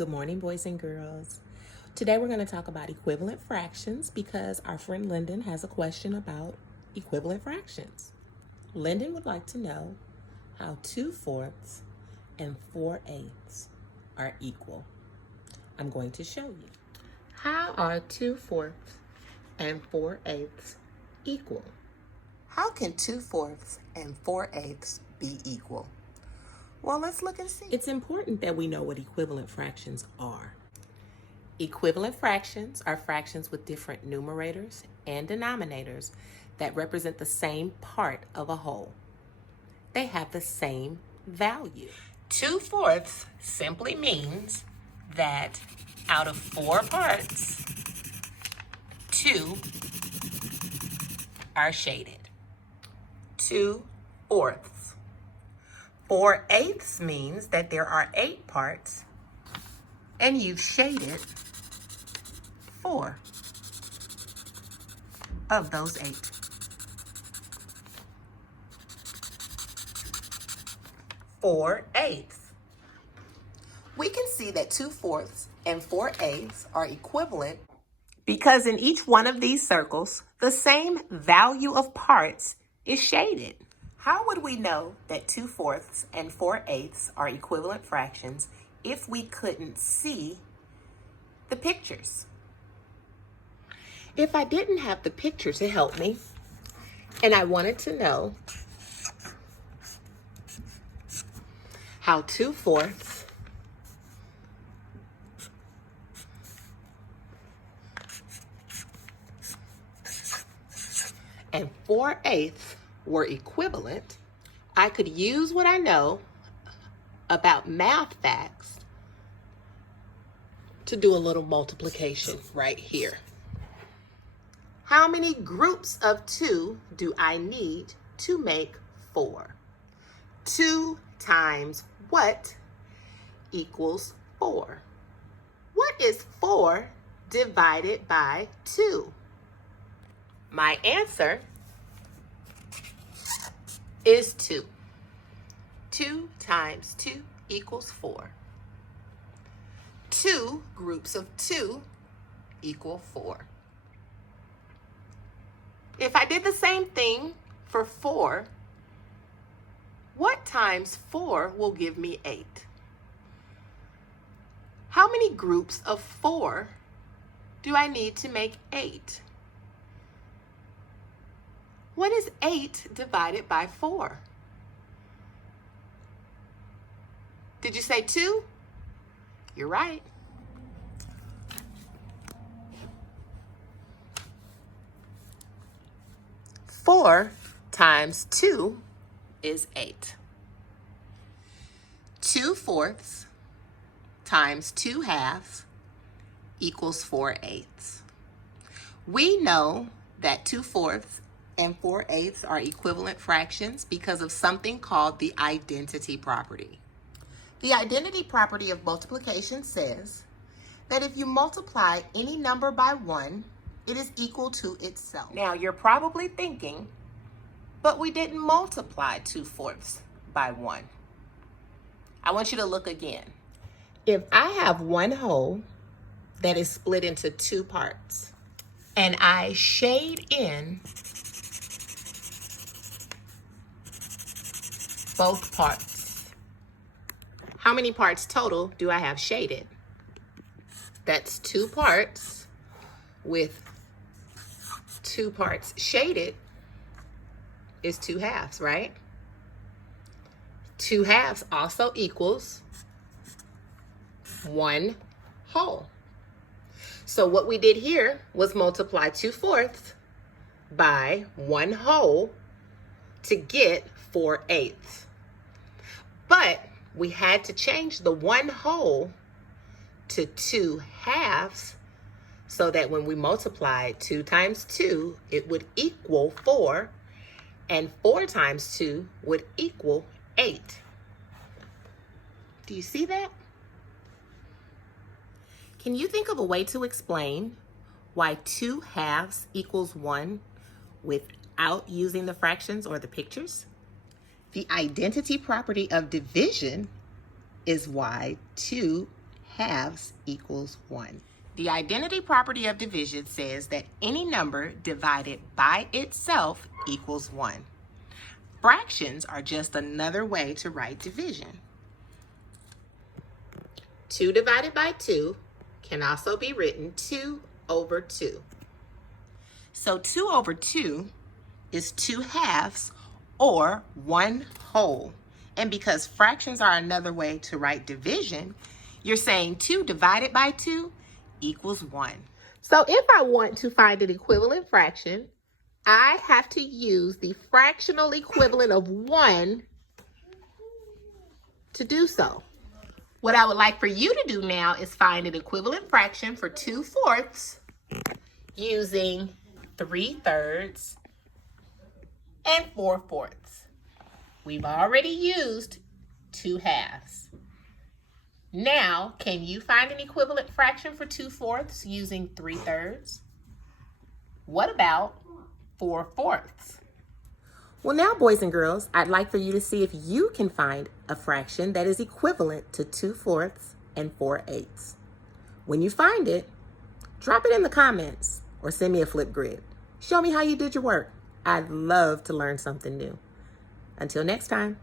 Good morning, boys and girls. Today we're going to talk about equivalent fractions because our friend Lyndon has a question about equivalent fractions. Lyndon would like to know how 2/4 and 4/8 are equal. I'm going to show you. How are 2/4 and 4/8 equal? How can 2/4 and 4/8 be equal? Well, let's look and see. It's important that we know what equivalent fractions are. Equivalent fractions are fractions with different numerators and denominators that represent the same part of a whole. They have the same value. 2/4 simply means that out of 4 parts, 2 are shaded. 2/4. 4/8 means that there are 8 parts and you've shaded 4 of those 8. 4/8. We can see that 2/4 and 4/8 are equivalent Because in each one of these circles, the same value of parts is shaded. How would we know that 2/4 and 4/8 are equivalent fractions if we couldn't see the pictures? If I didn't have the picture to help me, and I wanted to know how 2/4 and 4/8 were equivalent, I could use what I know about math facts to do a little multiplication right here. How many groups of 2 do I need to make 4? 2 times what equals 4? What is 4 divided by 2? My answer is 2. 2 times 2 equals 4. 2 groups of 2 equal 4. If I did the same thing for 4, what times 4 will give me 8? How many groups of 4 do I need to make 8? What is 8 divided by 4? Did you say 2? You're right. Four times 2 is 8. 2/4 times 2/2 equals 4/8. We know that 2/4 and 4/8 are equivalent fractions because of something called the identity property. The identity property of multiplication says that if you multiply any number by 1, it is equal to itself. Now, you're probably thinking, but we didn't multiply 2/4 by 1. I want you to look again. If I have one whole that is split into 2 parts, and I shade in both parts, how many parts total do I have shaded? That's 2 parts with 2 parts shaded is 2/2, right? 2/2 also equals 1 whole. So what we did here was multiply 2/4 by 1 whole to get 4/8. But we had to change the 1 whole to 2/2 so that when we multiplied 2 times 2, it would equal 4, and 4 times 2 would equal 8. Do you see that? Can you think of a way to explain why 2/2 equals 1 without using the fractions or the pictures? The identity property of division is why 2 halves equals 1. The identity property of division says that any number divided by itself equals 1. Fractions are just another way to write division. 2 divided by 2 can also be written 2 over 2. So 2 over 2 is 2 halves or 1 whole. And because fractions are another way to write division, you're saying 2 divided by 2 equals 1. So if I want to find an equivalent fraction, I have to use the fractional equivalent of 1 to do so. What I would like for you to do now is find an equivalent fraction for 2/4 using 3/3 and 4/4. We've already used 2 halves. Now, can you find an equivalent fraction for 2/4 using 3/3? What about 4/4? Well, now, boys and girls, I'd like for you to see if you can find a fraction that is equivalent to 2/4 and 4/8. When you find it, drop it in the comments or send me a flip grid. Show me how you did your work. I'd love to learn something new. Until next time.